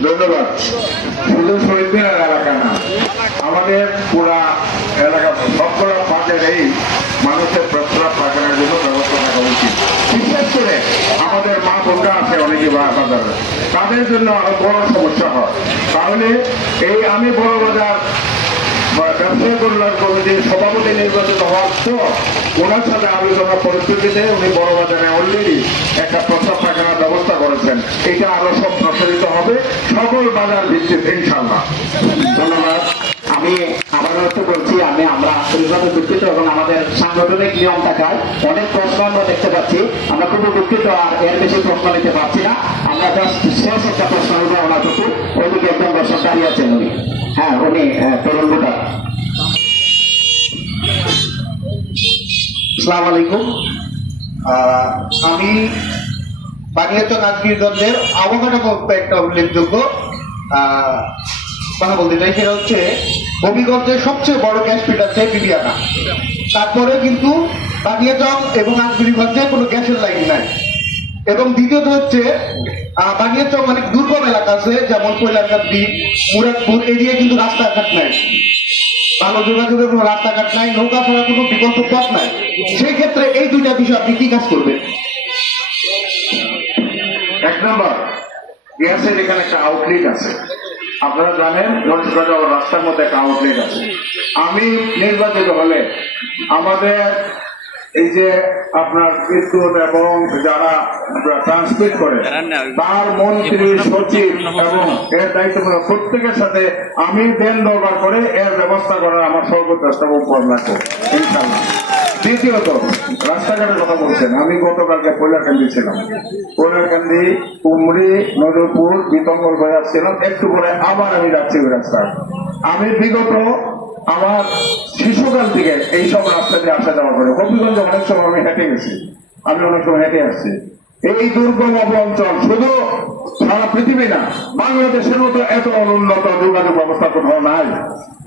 ধন্যবাদ। শুধু শহীদ এলাকা না। আমাদের পুরা এলাকা সবগুলো মাঠের এই মানুষের প্রস্রাব পায়খানার জন্য ব্যবস্থা থাকা উচিত। বিশেষ করে আমাদের মা বোনরা আছে, অনেকে বাজারে। তাদের জন্য আরও বড় সমস্যা হয়। তাহলে এই আমি বড় বাজার ব্যবসায়ী কল্যাণ কমিটির সভাপতি নির্বাচিত হওয়ার পর ওনার সাথে আলোচনা পরিস্থিতিতে উনি বড় বাজারে অলরেডি একটা প্রস্তাব ব্যবস্থা করেছেন। এটা আরও সব প্রসারিত হবে। সকল বাজার ভিত্তিতে ইনশাল্লাহ ধন্যবাদ। আমি বলছি, আমি, আমরা দুঃখিত এবং আমাদের সাংগঠনিক নিয়ম থাকায় অনেক প্রশ্ন আমরা দেখতে পাচ্ছি। আমরা খুবই দুঃখিত আর এর বেশি প্রশ্ন নিতে পারছি না। আমরা জাস্ট শেষ একটা প্রশ্ন ওইদিকে একদম দর্শক দাঁড়িয়ে আছেন উনি। হ্যাঁ উনি তরুণ আলাইকুম। আমি বানিয়াচক আজমিরগঞ্জের আবহাওয়াটা একটা উল্লেখযোগ্য কথা বলতে চাই সেটা হচ্ছে হবিগঞ্জের সবচেয়ে বড় গ্যাস ফিল্ড আছে বিবিয়ানা তারপরে কিন্তু বানিয়াচক এবং আজমিরগঞ্জে কোনো গ্যাসের লাইন নাই। এবং দ্বিতীয়ত হচ্ছে আহ, বানিয়াচক অনেক দুর্গম এলাকা আছে যেমন কৈলাসগাদ্দি মুরাদপুর এরিয়া কিন্তু রাস্তাঘাট নাই। ভালো যোগাযোগের কোনো রাস্তাঘাট নাই নৌকা ছাড়া কোনো বিকল্প পথ নাই। সেই ক্ষেত্রে এই দুইটা বিষয় আপনি কি কাজ করবেন? এক নম্বর গ্যাসের এখানে একটা আউটলেট আছে। আপনারা জানেন গণেশগঞ্জ রাস্তার মধ্যে একটা আউটলেট আছে। আমি নির্বাচিত হলে আমাদের এই যে আপনার বিদ্যুৎ এবং যারা ট্রান্সমিট করে তার মন্ত্রী সচিব এবং এর দায়িত্ব প্রত্যেকের সাথে আমি দেন দরবার করে এর ব্যবস্থা করার আমার সর্বচেষ্টা উপর রাখব ইনশাল্লাহ দ্বিতীয়ত রাস্তাঘাটের কথা বলছেন। আমি গতকালকে কৈলাকান্দি ছিলাম। কৈলাকান্দি কুমড়ি নজরপুর বিতঙ্গল হয়ে আসছিলাম একটু পরে আবার আমি যাচ্ছি ওই রাস্তায়। আমি বিগত আমার শিশুকাল থেকে এইসব রাস্তা দিয়ে আসা যাওয়া করে। হবিগঞ্জ অনেক সময় আমি হেঁটে গেছি। আমি অনেক সময় হেঁটে আসছি। এই দুর্গম অঞ্চল শুধু সারা পৃথিবী না, বাংলাদেশের মতো এত অনুন্নত যোগাযোগ ব্যবস্থা কোথাও নাই।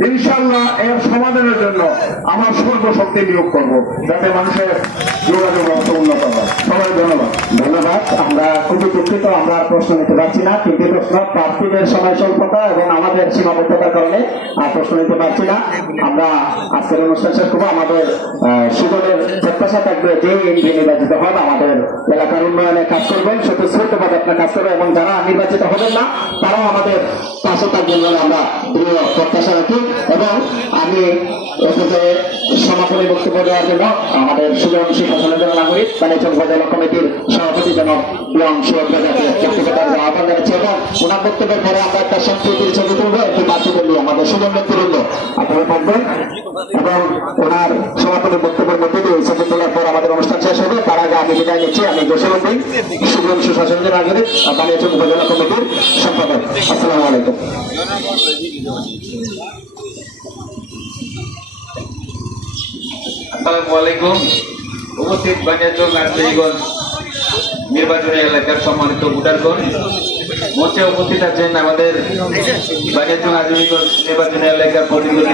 ইনশাল্লাহ এর সমাধানের জন্য আমার সর্বশক্তি নিয়োগ করব, যাতে মানুষের যোগাযোগ ব্যবস্থা উন্নত হয়। সবাই ধন্যবাদ। আমরা খুবই দুঃখিত আমরা প্রশ্ন নিতে পারছি না। তিনটি প্রশ্ন প্রার্থীদের সময় স্বল্পতা এবং আমাদের সীমাবদ্ধতার কারণে প্রশ্ন নিতে পারছি না। আমরা আজকের অনুষ্ঠান শেষ করব। আমাদের আহ, প্রত্যাশা থাকবে যে এমপি নির্বাচিত হন। আমাদের এলাকার উন্নয়নে কাজ করবেন শ্রুতভাবে আপনার কাজ করবেন এবং যারা নির্বাচিত হবেন না তারাও আমাদের পাশে থাকবেন বলে আমরা দৃঢ় প্রত্যাশা রাখি। এবং আমি এক্ষেত্রে সমাপনী বক্তব্য দেওয়ার জন্য আমাদের শিক্ষাসনের জন্য নাগরিক বাণিজ্য উপজেলা কমিটির সভাপতি জনক প্রজাতির আহ্বান জানাচ্ছি এবং ওনার বক্তব্যের পরে আমরা একটা সম্প্রীতির ছবি তুলবো, একটি প্রার্থীদের নিয়ে আমাদের সুজন নেতৃবৃন্দ। আপনারা থাকবেন এবং ওনার সমাপনী বক্তব্যের মধ্যে দিয়ে ছবি তোলার পর আমাদের অনুষ্ঠান শেষ হবে। তার আগে আমি বিদায় নিচ্ছি, আমি জসীমুদ্দিন সুজন সুশাসনের নাগরিক বাণিজ্য উপজেলা কমিটির সম্পাদক। আসসালামু আলাইকুম। আসসালামু আলাইকুম। উপস্থিত বানিয়াচক নির্বাচনী এলাকার সম্মানিত ভোটারগণ। মঞ্চে উপস্থিত আছেন আমাদের বানিয়াচক আজমিগঞ্জ নির্বাচনী এলাকার প্রতিনিধি।